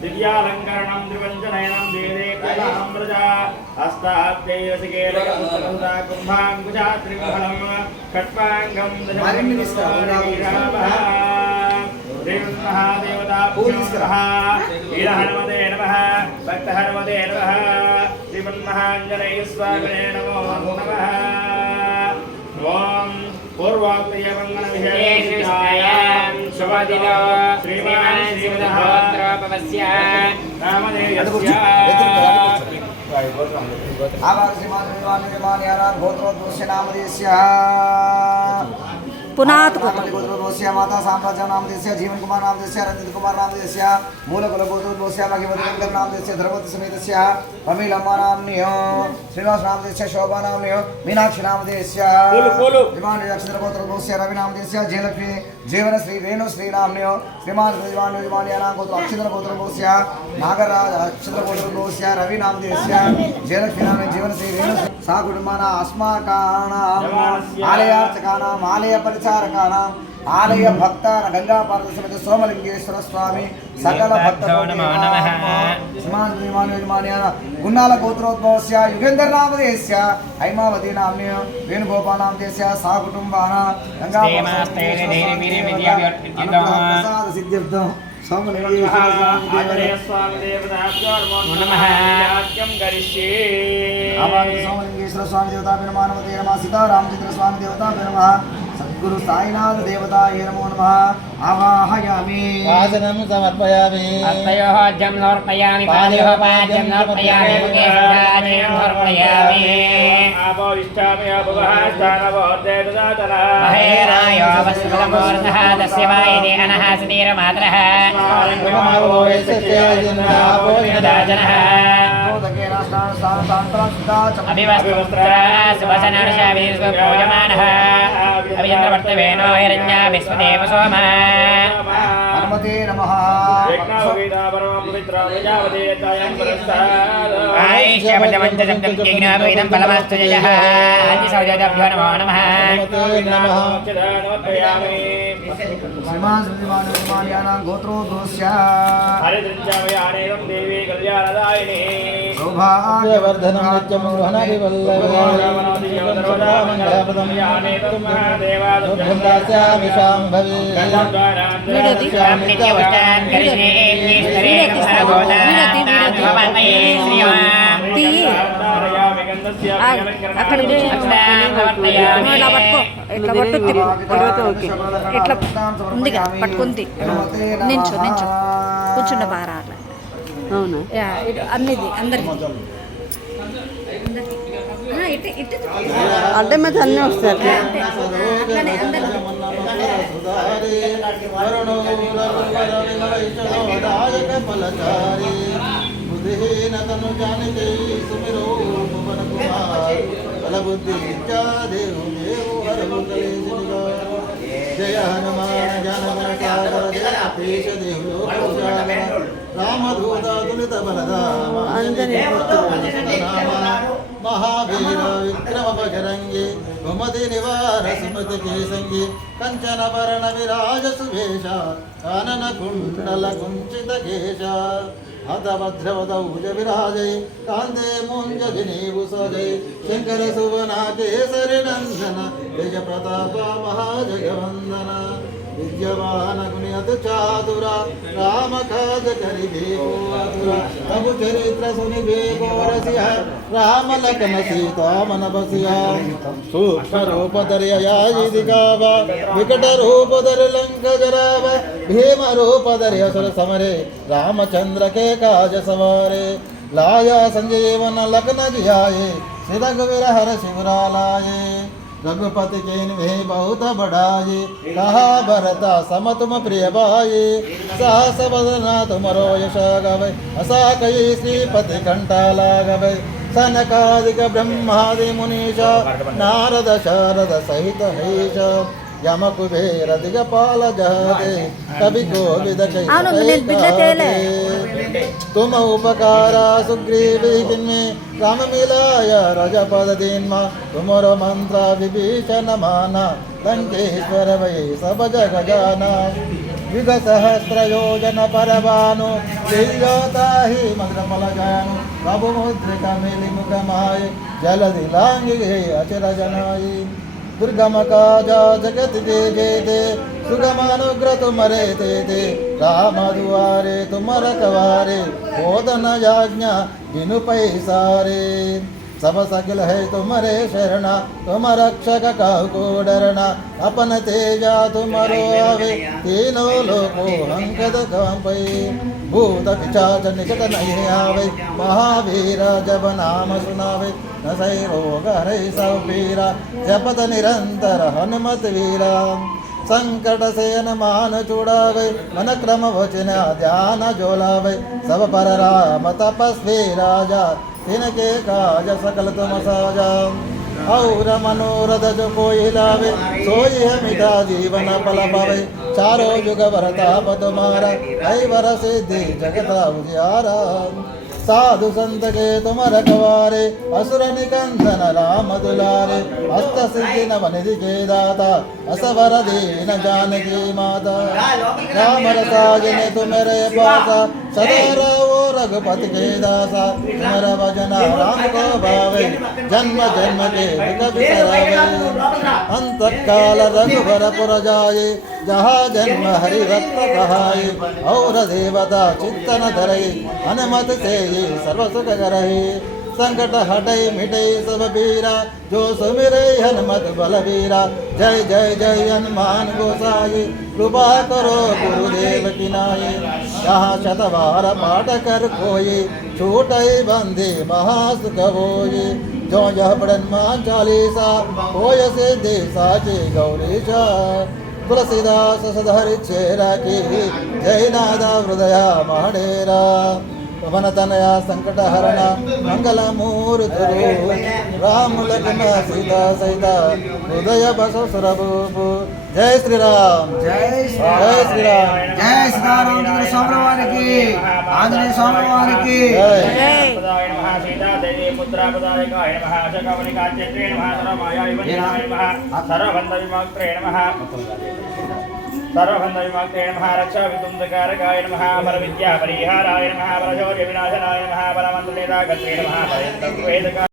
दिव्यालंकरणं त्रिपंचनयनं देदे कलामृजा हस्ताब्दैरसिकेलकंसकंसा कुंभांकुशात्रिफलं खट्वांगं दशमहादेवता नमः वीरहनुमते नमः भक्तहनुमते नमः श्रीमन्महाञ्जनेय स्वामिने नमो नमः। ओम पूर्वोक्तयमङ्गलविषये शुभदिनो श्रीमान् श्रीमद्भगवत्रोपवस्य नामधेयस्य आवाज श्रीमान निर्माण यारा गोत्रोद्भवस्य नामधेयस्य पुनात गोत्रोद्भवस्य माता साम्राज्य नामधेयस्य जीवन कुमार नामधेयस्य रंजित कुमार नामधेयस्य मूलकुल गोत्रोद्भवस्य भाग्यवती नामधेयस्य धर्मवती समेतस्य अमीलम्मा नाम्न्यो श्रीनिवास नामधेयस्य शोभा नाम्न्यो मीनाक्षी नामधेयस्य विमान नक्षत्र गोत्रोद्भवस्य रवि नामधेयस्य जयलक्ष्मी जीवन श्री रेणु श्री नाम्न्यो श्रीमान विमान याना गोत्र अक्षत्र गोत्रोद्भवस्य नागराज अक्षत्र गोत्रोद्भवस्य रवि नामधेयस्य जयलक्ष्मी नाम्न्यो जीवन श्री रेणु सा कुटुंबानां अस्माकानां आलयार्चकानां आलय परिचारकानां आलय भक्तानां गंगा पार्वती समेत सोमलिंगेश्वर स्वामी सकल भक्तों नमः। गुन्नाल गोत्रोद्भवस्य युगेंद्र नामधेयस्य हैमावती नाम्न्यो वेणुगोपाल नामधेयस्य सा कुटुंबानां गंगा प्रसाद सिद्ध्यर्थं सोमलिंगेश्वर स्वामी देवता नमः सीतारामचंद्र स्वामी देवता नमः सद्गुरु साईनाथ देवताय नमो नमः। आवाहयामि वासनं समर्पयामि हस्तयोः अर्घ्यं समर्पयामि पादयोः पाद्यं समर्पयामि मुखे सुधाजं समर्पयामि आपो इष्टामि अपवः स्थानवोर्देवदातनः महेरायो वस्त्रफलमूर्धः तस्य वायिने अनः सुधीरमातरः जनः अभिवस्त्रा सुवसनर्षाविस्वपूजमानः अभियन्द्रवर्तवेनो हिरण्या विश्वदेव सोमा हनुमते नमः। आयुष्यपञ्चमञ्चशब्दं फलमस्तु जयः आदिसौजभ्यो नमो नमः। श्रीमान् गोत्रोद्भवस्य हरिद्रञ्चामयानेवं देवी कल्याणदायिनी सौभाग्यवर्धनं नित्यं गृहणविवल्लभं यानेवं महादेवादुर्गन्धास्यामि शाम्भवी అక్కడ ఇట్లా పట్టు ఇట్లా ఉందిగా పట్టుకుంది నించు నించు కూర్చుండ బాగా అట్లా అవునా అన్నిది అందరికి అంటే మరి అన్నీ వస్తాయి అట్లనే అందరికి तनु जानते सुमिरो पवन कुमार बल बुद्धि विद्या देव देव हर भूतले जय हनुमान ज्ञान सागर देश देव रामदूत तुलित बलधाम महावीर विक्रम बजरंगी कुमति निवार सुमत केसंगी कंचन वरण विराज सुभेशा कानन कुंडल कुंचित केशा हतभद्रवदौज विराजय कांदे मुंजनिभूषजय शंकर सुवना केसरी नंदन तेज प्रताप महाजगवंदन विद्यमान गुणियत चातुरा राम काज करिबे आतुरा प्रभु चरित्र सुनिबे रसिया राम लखन सीता मन बसिया सूक्ष्म रूप धरिया दिखावा विकट रूप धर लंक जरावा भीम रूप धरि असुर समरे रामचंद्र के काज सवारे लाया संजीवन लखन जियाए सिदग विरहर शिवरा लाए रघुपति के वे बहुत बढ़ाई कहा भरता सम तुम प्रिय भाई साहस बदना तुमरो यश गवै असा कई श्रीपति कंठा लागवै सनकादिक ब्रह्मादि मुनीश नारद शारद सहित हईश यम कुबेर दिगपाल जहते कवि कोविद అవును నేను బిడ్డ తేలే तुम उपकारा सुग्रीवी किन्मे राम मिलाय रजपद दीन्मा तुमरो मंत्र विभीषण माना लंकेश्वर वै सब जग जाना युग सहस्र योजन परवानु लीलोता ही मग्रफल जानु प्रभु मुद्रिका मिलि मुख माय जलधि लांगी अचर जनाई दुर्गम काजा जगत के जेते सुगम अनुग्रह तुमरे ते राम दुआरे तुम रखवारे बोधन याज्ञा बिनु पैसारे सब सकिल है तुम्हारे शरणा तुम रक्षक काहू को डरना अपन तेजा तुमरो आवे तीनों लोको अंकद कंपै भूत पिशाच निकट नहीं आवे महावीर जब नाम सुनावे न सही रोग हरै सब पीरा जपत निरंतर हनुमत वीरा संकट से मान छुड़ावे मन क्रम वचन ध्यान जोलावे सब पर राम तपस्वी राजा तिनके काज सकल तुम साजा और मनोरथ जो कोई लावे सोई है मिटा जीवन पल पावे चारों युग भरताप तुम्हारा ऐवर सिद्धि जगता उजियारा साधु संत के तुम रखवारे असुर निकंदन राम दुलारे अष्ट सिद्धि नवनिधि के दाता असवर दीन जानकी माता राम रसायन तुम्हारे पासा सदा रहो रघुपति के दासा तुम्हारा भजन राम को भावे जन्म जन्म के दुख बिसरावे अंत काल रघुवर पुर जाये जहाँ जन्म हरि रत्न कहाये और देवता चित्तन धरई हनुमत से सर्व सुख करहि संकट हटै मिटै सब पीरा जो सुमिरै हनुमत बलवीरा जय जय जय हनुमान गोसाई कृपा करो गुरुदेव की नाई यहाँ शतवार पाठ कर कोई छूटै बंदे महासुख होई जो यह पढ़न मां चालीसा होय सिद्धि साची गौरीशा तुलसीदास सधरि चेरा की जय नादा हृदय महडेरा पवन तनया संकट हरण मंगल मूर्ति राम लखन सीता सहिता हृदय बसो सुरभूपु जय श्री राम जय जय श्री राम जय सीतारामचंद्र स्वामी वाరికి ఆంజనేయ స్వామి వారికి जय पदाय नमः सीता देवी पुत्रा पदायकाय नमः जगवनिकाच्यत्रे नमः सरमायाय वन्याय नमः सर्वबन्ध विमुक्त्रे नमः सर्वबन्ध विमुक्त्रे नमः रक्षा विदुन्दकारकाय नमः बलविद्या परिहाराय नमः बलशौर्य विनाशनाय नमः बलमन्त्रनेतागत्रे नमः